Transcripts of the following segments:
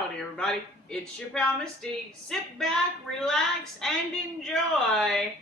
Howdy everybody, it's your pal Misty. Sit back, relax, and enjoy.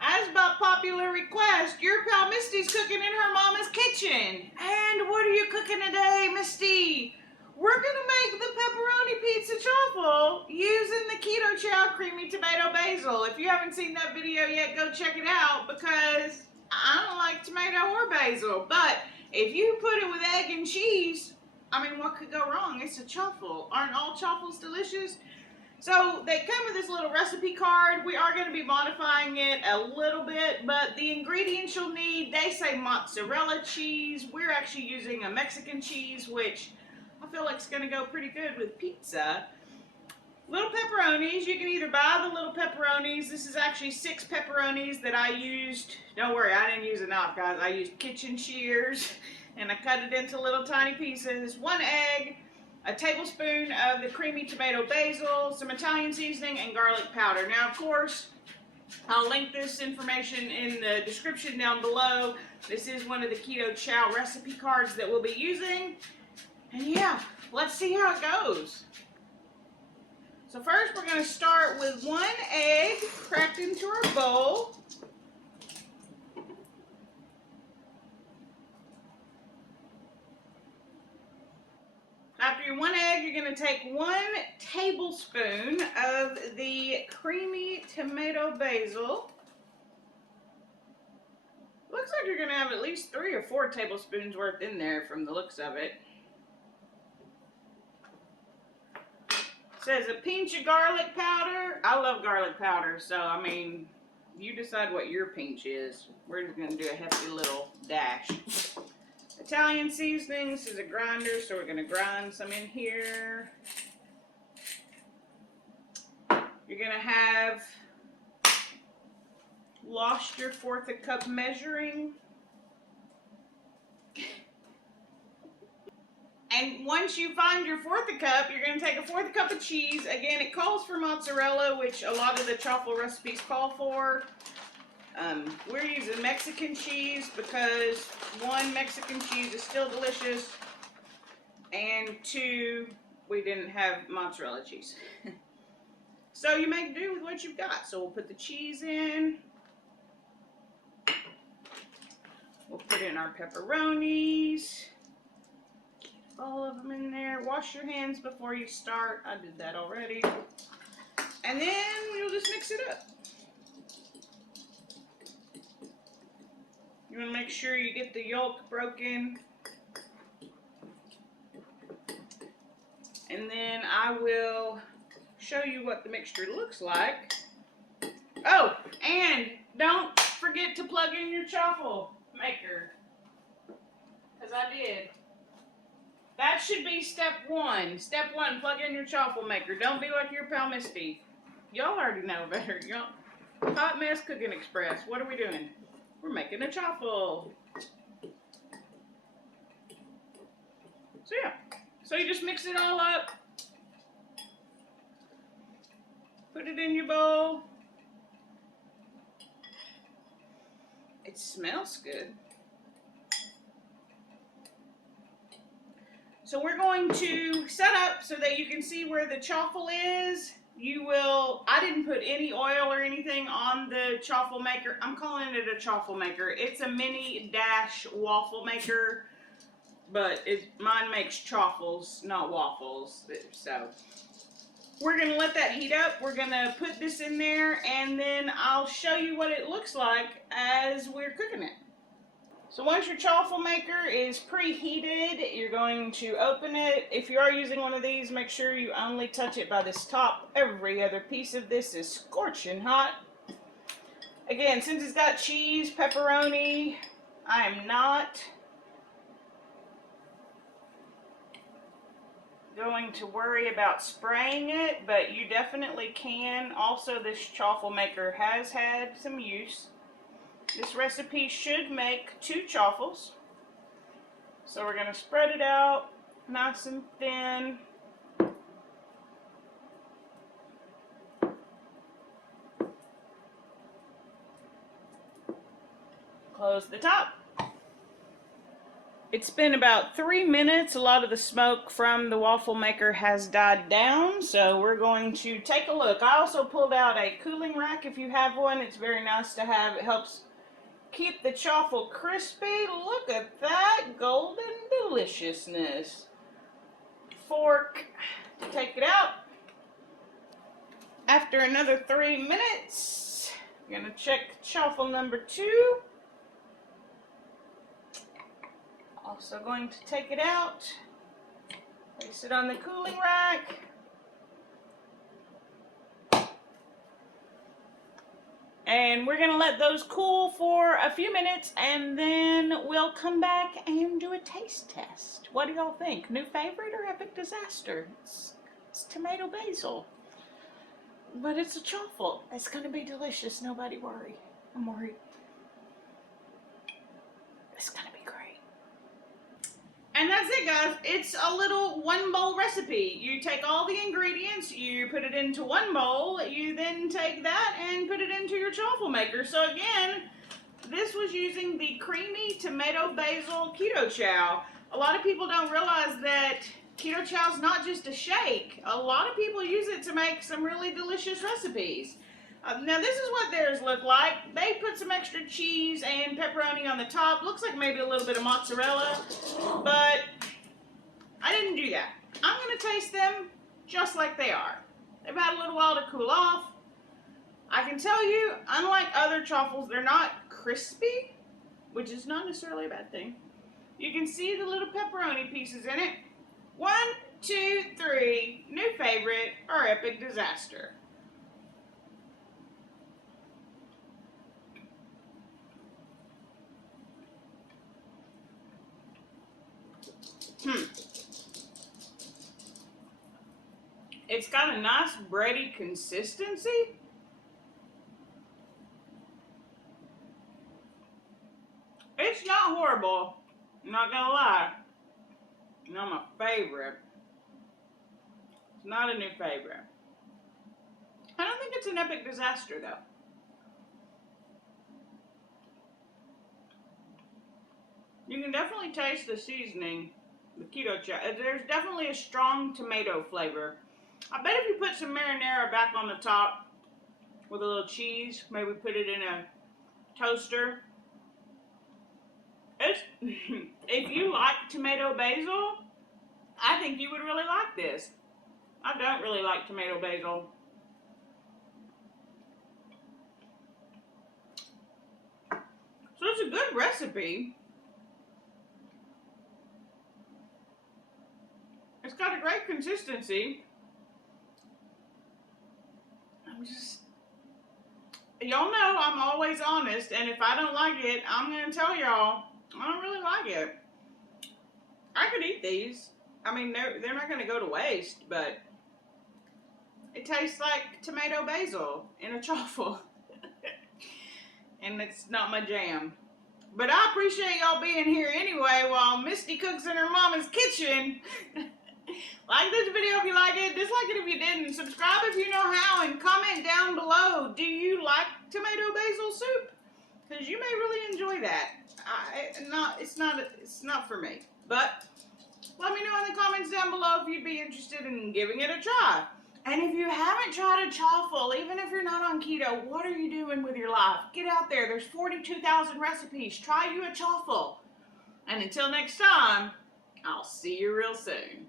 As by popular request, your pal Misty's cooking in her mama's kitchen. And what are you cooking today, Misty? We're gonna make the pepperoni pizza chaffle using the Keto Chow creamy tomato basil. If you haven't seen that video yet, go check it out because I don't like tomato or basil. But if you put it with egg and cheese, I mean, what could go wrong? It's a chaffle. Aren't all chaffles delicious? So they come with this little recipe card. We are going to be modifying it a little bit, but the ingredients you'll need, they say mozzarella cheese. We're actually using a Mexican cheese, which I feel like it's going to go pretty good with pizza. Little pepperonis. You can either buy the little pepperonis. This is actually 6 pepperonis that I used. Don't worry, I didn't use enough, guys. I used kitchen shears, and I cut it into little tiny pieces. 1 egg, a tablespoon of the creamy tomato basil, some Italian seasoning, and garlic powder. Now, of course, I'll link this information in the description down below. This is one of the Keto Chow recipe cards that we'll be using. And yeah, let's see how it goes. So first we're going to start with 1 egg cracked into our bowl. After your 1 egg, you're going to take 1 tablespoon of the creamy tomato basil. Looks like you're going to have at least 3 or 4 tablespoons worth in there from the looks of it. It says a pinch of garlic powder. I love garlic powder, so I mean, you decide what your pinch is. We're just going to do a hefty little dash. Italian seasoning. This is a grinder, so we're going to grind some in here. You're going to have lost your 1/4 cup measuring. And once you find your 1/4 cup, you're going to take a 1/4 cup of cheese. Again, it calls for mozzarella, which a lot of the chaffle recipes call for. We're using Mexican cheese because 1, Mexican cheese is still delicious, and 2, we didn't have mozzarella cheese. So you make do with what you've got. So we'll put the cheese in. We'll put in our pepperonis. All of them in there. Wash your hands before you start. I did that already. And then we'll just mix it up. You want to make sure you get the yolk broken. And then I will show you what the mixture looks like. Oh, and don't forget to plug in your chaffle maker. Because I did. That should be step 1. Step 1, plug in your chaffle maker. Don't be like your pal Misty. Y'all already know better. Y'all, Hot Mess Cooking Express. What are we doing? We're making a chaffle. So yeah. So you just mix it all up. Put it in your bowl. It smells good. So we're going to set up so that you can see where the chaffle is. You will, I didn't put any oil or anything on the chaffle maker. I'm calling it a chaffle maker. It's a mini dash waffle maker, but mine makes chaffles, not waffles. So we're going to let that heat up. We're going to put this in there, and then I'll show you what it looks like as we're cooking it. So once your chaffle maker is preheated, you're going to open it. If you are using one of these, make sure you only touch it by this top. Every other piece of this is scorching hot. Again, since it's got cheese, pepperoni, I am not going to worry about spraying it, but you definitely can. Also, this chaffle maker has had some use. This recipe should make 2 chaffles. So we're going to spread it out nice and thin. Close the top. It's been about 3 minutes. A lot of the smoke from the waffle maker has died down, so we're going to take a look. I also pulled out a cooling rack if you have one. It's very nice to have. It helps keep the chaffle crispy. Look at that golden deliciousness. Fork to take it out. After another 3 minutes, I'm gonna check chaffle number 2. Also going to take it out, place it on the cooling rack. And we're gonna let those cool for a few minutes and then we'll come back and do a taste test. What do y'all think? New favorite or epic disaster? It's tomato basil. But it's a chaffle. It's gonna be delicious, nobody worry. I'm worried. It's gonna be great. And that's it, guys. It's a little 1-bowl recipe. You take all the ingredients, you put it into 1 bowl, you then take that and put it into your chaffle maker. So again, this was using the creamy tomato basil Keto Chow. A lot of people don't realize that Keto Chow is not just a shake. A lot of people use it to make some really delicious recipes. Now this is what theirs look like. They put some extra cheese and pepperoni on the top. Looks like maybe a little bit of mozzarella, but I didn't do that. I'm gonna taste them just like they are. They've had a little while to cool off. I can tell you, unlike other chaffles, they're not crispy, which is not necessarily a bad thing. You can see the little pepperoni pieces in it. 1, 2, 3, new favorite or epic disaster. It's got a nice bready consistency. It's not horrible, I'm not gonna lie. Not my favorite. It's not a new favorite. I don't think it's an epic disaster though. You can definitely taste the seasoning, the Keto Chow. There's definitely a strong tomato flavor. I bet if you put some marinara back on the top with a little cheese, maybe put it in a toaster. If you like tomato basil, I think you would really like this. I don't really like tomato basil. So it's a good recipe. It's got a great consistency. Y'all know I'm always honest, and if I don't like it, I'm gonna tell y'all I don't really like it. I could eat these. I mean, they're not gonna go to waste, but it tastes like tomato basil in a chaffle. And it's not my jam. But I appreciate y'all being here anyway while Misty cooks in her mama's kitchen. Like this video if you like it, dislike it if you didn't, subscribe if you know how, and comment down below, do you like tomato basil soup? Because you may really enjoy that. It's not for me. But let me know in the comments down below if you'd be interested in giving it a try. And if you haven't tried a chaffle, even if you're not on keto, what are you doing with your life? Get out there. There's 42,000 recipes. Try you a chaffle. And until next time, I'll see you real soon.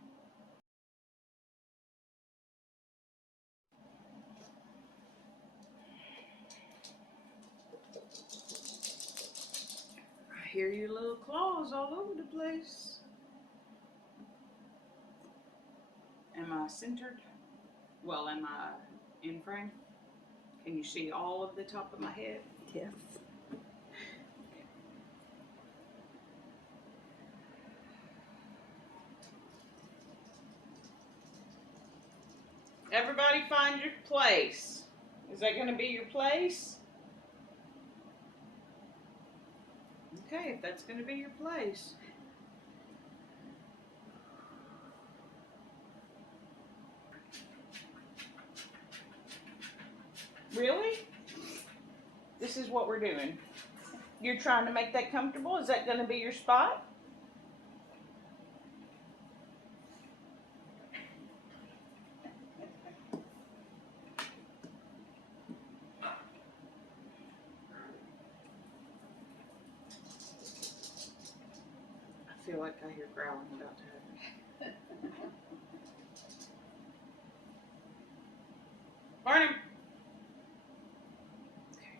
I hear your little claws all over the place. Am I centered? Well, am I in frame? Can you see all of the top of my head? Yes. Everybody find your place. Is that going to be your place? Okay, if that's going to be your place. Really? This is what we're doing. You're trying to make that comfortable? Is that going to be your spot? feel like I hear growling about to happen. Barnum! Okay.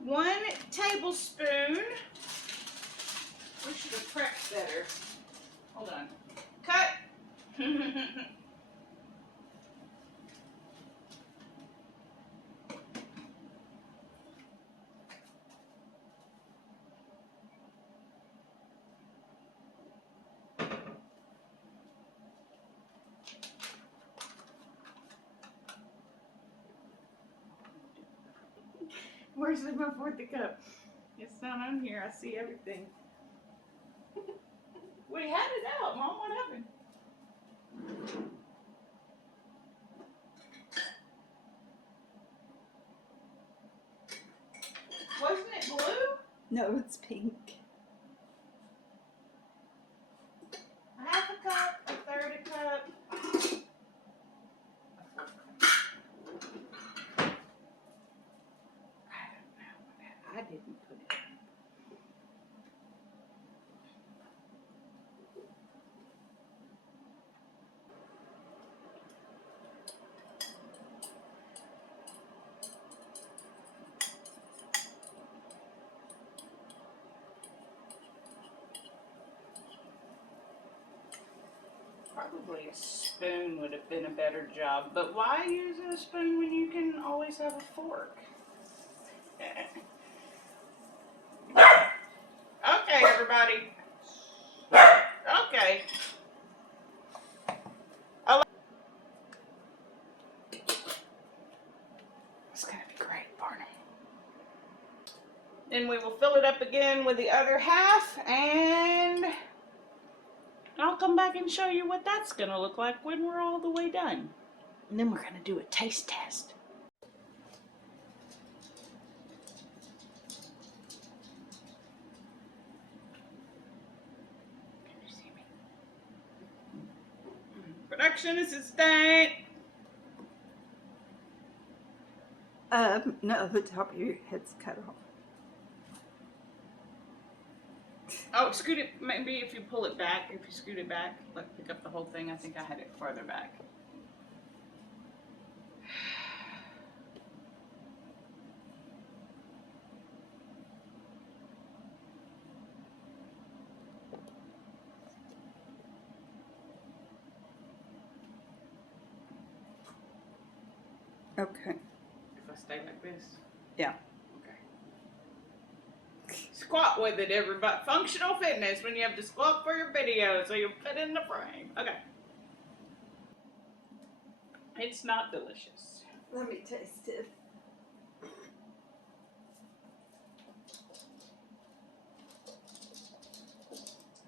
One tablespoon. We should have prepped better. Hold on. Cut! Where's my fourth cup? It's not on here. I see everything. We had it out, Mom. What happened? Wasn't it blue? No, it's pink. Half a cup, a third a cup. I don't know. I didn't put it in. Probably a spoon would have been a better job, but why use a spoon when you can always have a fork? Okay, everybody. Okay. It's gonna be great, Barnum. Then we will fill it up again with the other half, and I'll come back and show you what that's gonna look like when we're all the way done. And then we're gonna do a taste test. Can you see me? Production assistant. No, the top of your head's cut off. Oh, scoot it, maybe if you pull it back, if you scoot it back, like pick up the whole thing. I think I had it farther back. Okay. If I stay like this? Yeah. Okay. Squat with it, everybody. Functional fitness when you have to squat for your video so you fit in the frame. Okay. It's not delicious. Let me taste it. I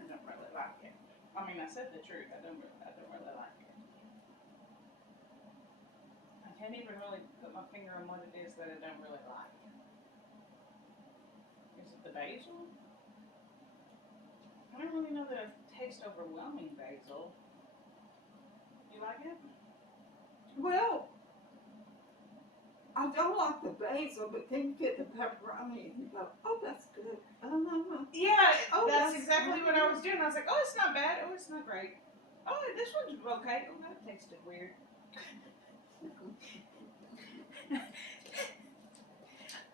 don't really like it. I mean, I said the truth. I don't really like it. I can't even really put my finger on what it is that I don't really like. Is it the basil? I don't really know that I taste overwhelming basil. You like it? Well, I don't like the basil, but then you get the pepperoni and you go, oh, that's good. Yeah, Oh, that's that's exactly good. what I was doing. I was like, oh, it's not bad. Oh, it's not great. Oh, this one's okay. Oh, that tasted weird.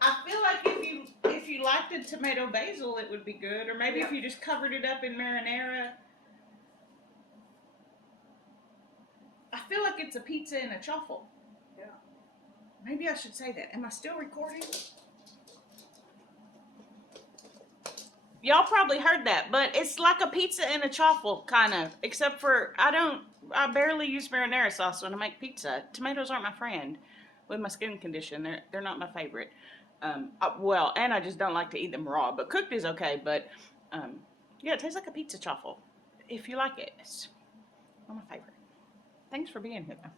I feel like if you liked the tomato basil, it would be good. Or maybe if you just covered it up in marinara. I feel like it's a pizza and a chaffle. Yeah. Maybe I should say that. Am I still recording? Y'all probably heard that, but it's like a pizza and a chaffle, kind of. Except for I barely use marinara sauce when I make pizza. Tomatoes aren't my friend. With my skin condition, they're not my favorite. Well, and I just don't like to eat them raw. But cooked is okay. But yeah, it tastes like a pizza chaffle. If you like it, it's one of my favorite. Thanks for being here, though.